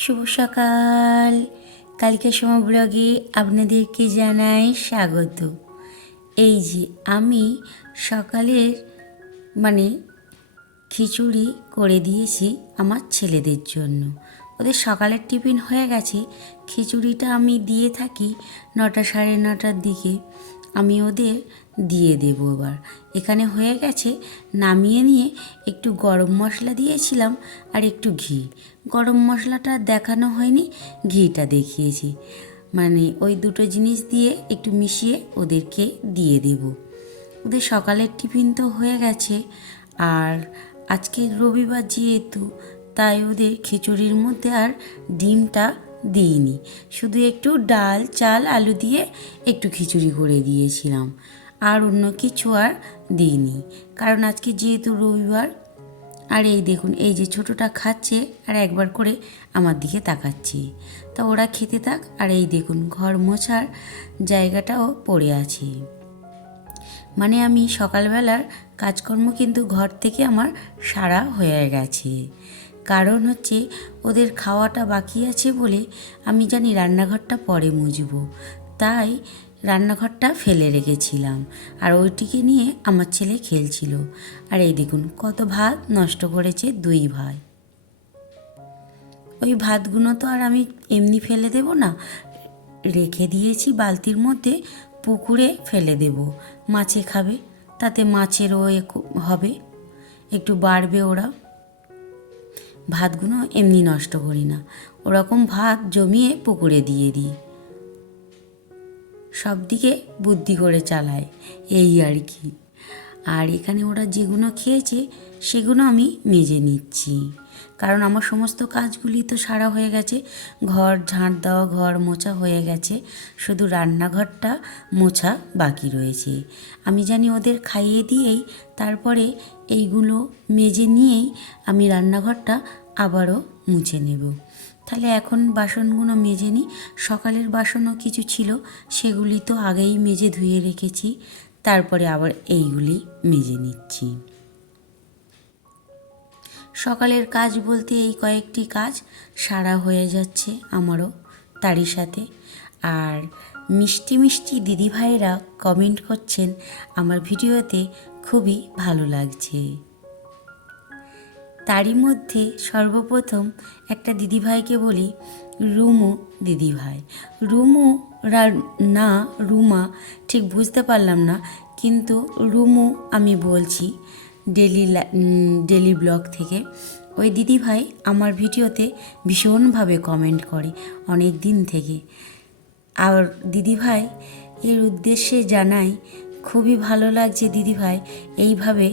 শুভ সকাল। কালকে সময় ব্লগে আপনাদেরকে জানাই স্বাগত। এই যে আমি সকালের খিচুড়ি করে দিয়েছি আমার ছেলেদের জন্য। ওদের সকালের টিফিন হয়ে গেছে। খিচুড়িটা আমি দিয়ে থাকি 9টা সাড়ে 9টার দিকে, আমি ওদের দিয়ে দেবো। এবার এখানে হয়ে গেছে, নামিয়ে নিয়ে একটু গরম মশলা দিয়েছিলাম আর একটু ঘি। গরম মশলাটা দেখানো হয়নি, ঘিটা দেখিয়েছি। ওই দুটো জিনিস দিয়ে একটু মিশিয়ে ওদেরকে দিয়ে দেব। ওদের সকালের টিফিন তো হয়ে গেছে, আর আজকে রবিবার যেহেতু, তাই ওদের খিচুড়ির মধ্যে আর ডিমটা দিইনি, শুধু একটু ডাল চাল আলু দিয়ে একটু খিচুড়ি করে দিয়েছিলাম, আর অন্য কিছু আর দিইনি, কারণ আজকে যেহেতু রবিবার। আর এই দেখুন, এই যে ছোটোটা খাচ্ছে আর একবার করে আমার দিকে তাকাচ্ছে, তা ওরা খেতে থাক। আর এই দেখুন, ঘর মোছার জায়গাটাও পড়ে আছে। আমি সকালবেলার কাজকর্ম কিন্তু ঘর থেকে আমার সারা হয়ে গেছে। কারণ হচ্ছে ওদের খাওয়াটা বাকি আছে বলে আমি জানি রান্নাঘরটা পরে মুছবো, তাই রান্নাঘরটা ফেলে রেখেছিলাম, আর ওইটিকে নিয়ে আমার ছেলে খেলছিল। আর এই দেখুন কত ভাত নষ্ট করেছে 2 ভাই। ওই ভাতগুলো তো আর আমি এমনি ফেলে দেব না, রেখে দিয়েছি বালতির মধ্যে, পুকুরে ফেলে দেব, মাছে খাবে, তাতে মাছেরও হবে, একটু বাড়বে। ওরা ভাতগুলো এমনি নষ্ট করি না, ওরকম ভাত জমিয়ে পুকুরে দিয়ে দিই। সব দিকে বুদ্ধি করে চালায়, এই আর কি। আর এখানে ওরা যেগুলো খেয়েছে সেগুলো আমি মেজে নিচ্ছি, কারণ আমার সমস্ত কাজগুলি তো সারা হয়ে গেছে। ঘর ঝাঁট দেওয়া, ঘর মোছা হয়ে গেছে, শুধু রান্নাঘরটা মোছা বাকি রয়েছে। আমি জানি ওদের খাইয়ে দিয়েই তারপরে এইগুলো মেজে নিয়েই আমি রান্নাঘরটা আবারও মুছে নেব। তাহলে এখন বাসনগুলো মেজে নিই। সকালের বাসনও কিছু ছিল, সেগুলি তো আগেই মেজে ধুয়ে রেখেছি, তারপরে আবার এইগুলি মেজে নিচ্ছি। সকালের কাজ বলতে এই কয়েকটি কাজ সারা হয়ে যাচ্ছে আমারও তারই সাথে। আর মিষ্টি মিষ্টি দিদিভাইয়েরা কমেন্ট করছেন আমার ভিডিওতে, খুবই ভালো লাগছে। তারই মধ্যে সর্বপ্রথম একটা দিদিভাইকে বলি, রুমু দিদিভাই। রুমু না রুমা, ঠিক বুঝতে পারলাম না, কিন্তু রুমু আমি বলছি ডেলি ব্লগ থেকে। ওই দিদিভাই আমার ভিডিওতে ভীষণভাবে কমেন্ট করে অনেক দিন থেকে। আর দিদিভাই এর উদ্দেশ্যে জানাই, খুবই ভালো লাগছে দিদিভাই, এইভাবে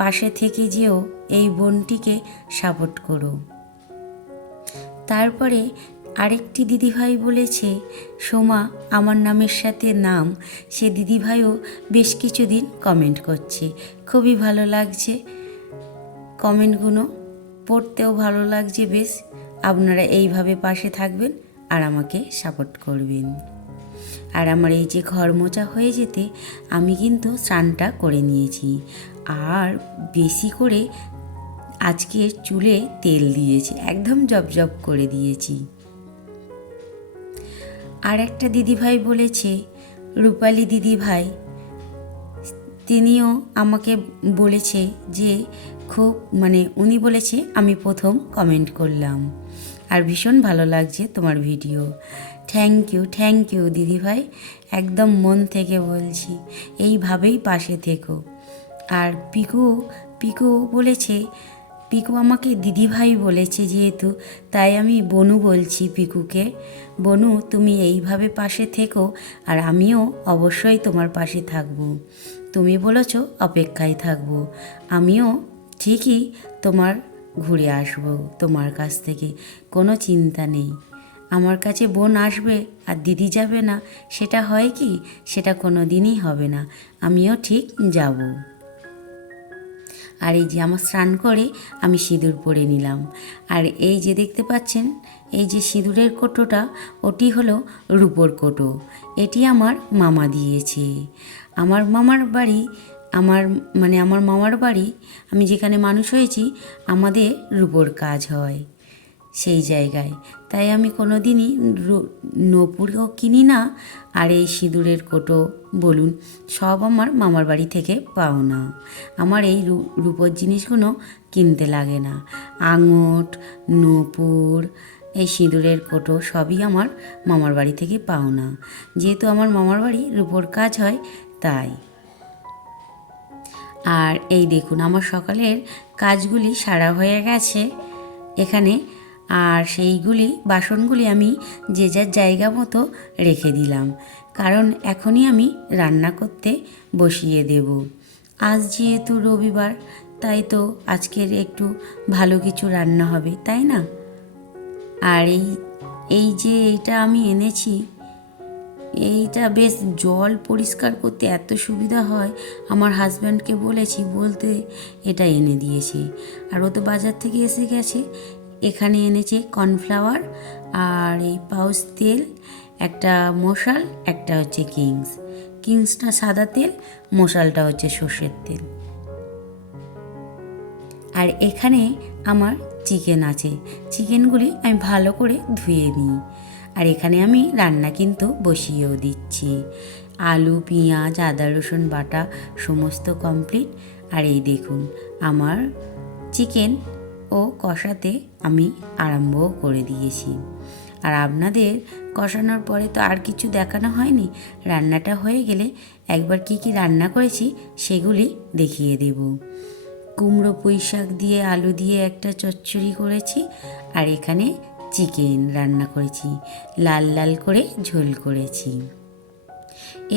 পাশে থেকে যেও, এই বোনটিকে সাপোর্ট করো। তারপরে আরেকটি দিদিভাই বলেছে, সোমা আমার নামের সাথে নাম, সে দিদিভাইও বেশ কিছুদিন কমেন্ট করছে। খুবই ভালো লাগছে কমেন্টগুলো, পড়তেও ভালো লাগছে বেশ। আপনারা এইভাবে পাশে থাকবেন আর আমাকে সাপোর্ট করবেন। আর আমার এই যে ঘর মোছা হয়ে যেতে আমি কিন্তু স্নানটা করে নিয়েছি, আর বেশি করে আজকে চুলে তেল দিয়েছি, একদম জবজব করে দিয়েছি। আর একটা দিদিভাই বলেছে, রূপালী দিদিভাই, তিনিও আমাকে বলেছে যে খুব উনি বলেছে আমি প্রথম কমেন্ট করলাম, আর ভীষণ ভালো লাগছে তোমার ভিডিও। থ্যাংক ইউ দিদিভাই, একদম মন থেকে বলছি, এইভাবেই পাশে থেকো। আর পিকু বলেছে, পিকু আমাকে দিদিভাই বলেছে যেহেতু, তাই আমি বনু বলছি পিকুকে। বনু, তুমি এইভাবে পাশে থেকো, আর আমিও অবশ্যই তোমার পাশে থাকবো। তুমি বলেছো অপেক্ষায় থাকবো, আমিও ঠিকই তোমার ঘুরে আসবো তোমার কাছ থেকে, কোনো চিন্তা নেই। আমার কাছে বোন আসবে আর দিদি যাবে না, সেটা হয় কি? সেটা কোনো দিনই হবে না, আমিও ঠিক যাব। আর এই যে আমার স্নান করে আমি সিঁদুর পরে নিলাম। আর এই যে দেখতে পাচ্ছেন, এই যে সিঁদুরের কোটোটা, ওটি হলো রূপোর কোটো। এটি আমার মামা দিয়েছে। আমার মামার বাড়ি, আমার মামার বাড়ি, আমি যেখানে মানুষ হয়েছি, আমাদের রূপোর কাজ হয়। সেই জায়গায়। তাই আমি কোনো দিনই নূপুরও কিনি না, আর এই সিঁদুরের কোটো বলুন সব আমার মামার বাড়ি থেকে পাওনা। আমার এই রূপোর জিনিসগুলো কিনতে লাগে না। আঙট, নূপুর, এই সিঁদুরের কোটো সবই আমার মামার বাড়ি থেকে পাওনা। যেহেতু আমার মামার বাড়ি রূপোর কাজ হয় তাই। আর এই দেখুন আমার সকালের কাজগুলি সারা হয়ে গেছে এখানে। আর সেইগুলি বাসনগুলি আমি যে যার জায়গা মতো রেখে দিলাম, কারণ এখনই আমি রান্না করতে বসিয়ে দেব। আজ যেহেতু রবিবার, তাই তো আজকের একটু ভালো কিছু রান্না হবে, তাই না? আর এই যে এইটা আমি এনেছি, এইটা বেশ জল পরিষ্কার করতে এত সুবিধা হয়, আমার হাজব্যান্ডকে বলতে এটা এনে দিয়েছে। আর ও তো বাজার থেকে এসে গেছে। এখানে এনেছে কর্নফ্লাওয়ার আর এই পাউচ তেল, একটা মশাল, একটা হচ্ছে কিংসটা সাদা তেল, মশালটা হচ্ছে সর্ষের তেল। আর এখানে আমার চিকেন আছে। চিকেনগুলি আমি ভালো করে ধুয়ে নিই। আর এখানে আমি রান্না কিন্তু বসিয়েও দিচ্ছি। আলু, পেঁয়াজ, আদা রসুন বাটা সমস্ত কমপ্লিট। আর এই দেখুন আমার চিকেন ও কষাতে আমি আরম্ভও করে দিয়েছি। আর আপনাদের কষানোর পরে তো আর কিছু দেখানো হয়নি। রান্নাটা হয়ে গেলে একবার কি কি রান্না করেছি সেগুলি দেখিয়ে দেব। কুমড়ো পুঁই শাক দিয়ে আলু দিয়ে একটা চচ্চড়ি করেছি। আর এখানে চিকেন রান্না করেছি, লাল লাল করে ঝোল করেছি।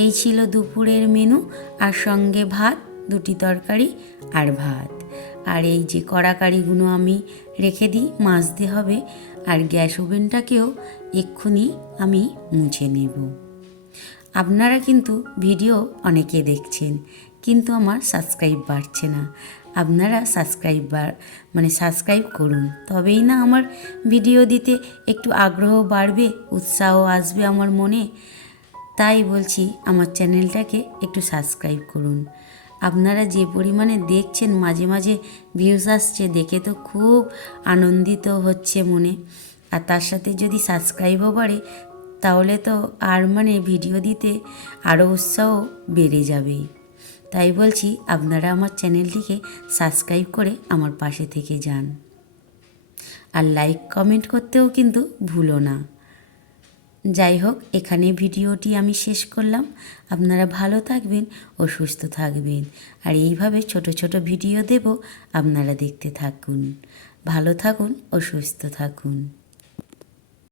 এই ছিল দুপুরের মেনু। আর সঙ্গে ভাত, দুটি তরকারি আর ভাত। আর এই যে কড়াকাড়িগুলো আমি রেখে দিই, মাজতে হবে। আর গ্যাস ওভেনটাকেও এক্ষুনি আমি মুছে নেব। আপনারা কিন্তু ভিডিও অনেকে দেখছেন, কিন্তু আমার সাবস্ক্রাইব বাড়ছে না। আপনারা সাবস্ক্রাইব করুন, তবেই না আমার ভিডিও দিতে একটু আগ্রহ বাড়বে, উৎসাহ আসবে আমার মনে। তাই বলছি আমার চ্যানেলটাকে একটু সাবস্ক্রাইব করুন। আপনারা যে পরিমাণে দেখছেন, মাঝে মাঝে ভিউজ আসছে, দেখে তো খুব আনন্দিত হচ্ছে মনে। আর তার সাথে যদি সাবস্ক্রাইবও বাড়ে, তাহলে তো আর ভিডিও দিতে আরও উৎসাহ বেড়ে যাবে। তাই বলছি আপনারা আমার চ্যানেলটিকে সাবস্ক্রাইব করে আমার পাশে থেকে যান। আর লাইক কমেন্ট করতেও কিন্তু ভুলো না। যাই হোক, এখানে ভিডিওটি আমি শেষ করলাম। আপনারা ভালো থাকবেন ও সুস্থ থাকবেন। আর এইভাবে ছোট ছোট ভিডিও দেব, আপনারা দেখতে থাকুন। ভালো থাকুন ও সুস্থ থাকুন।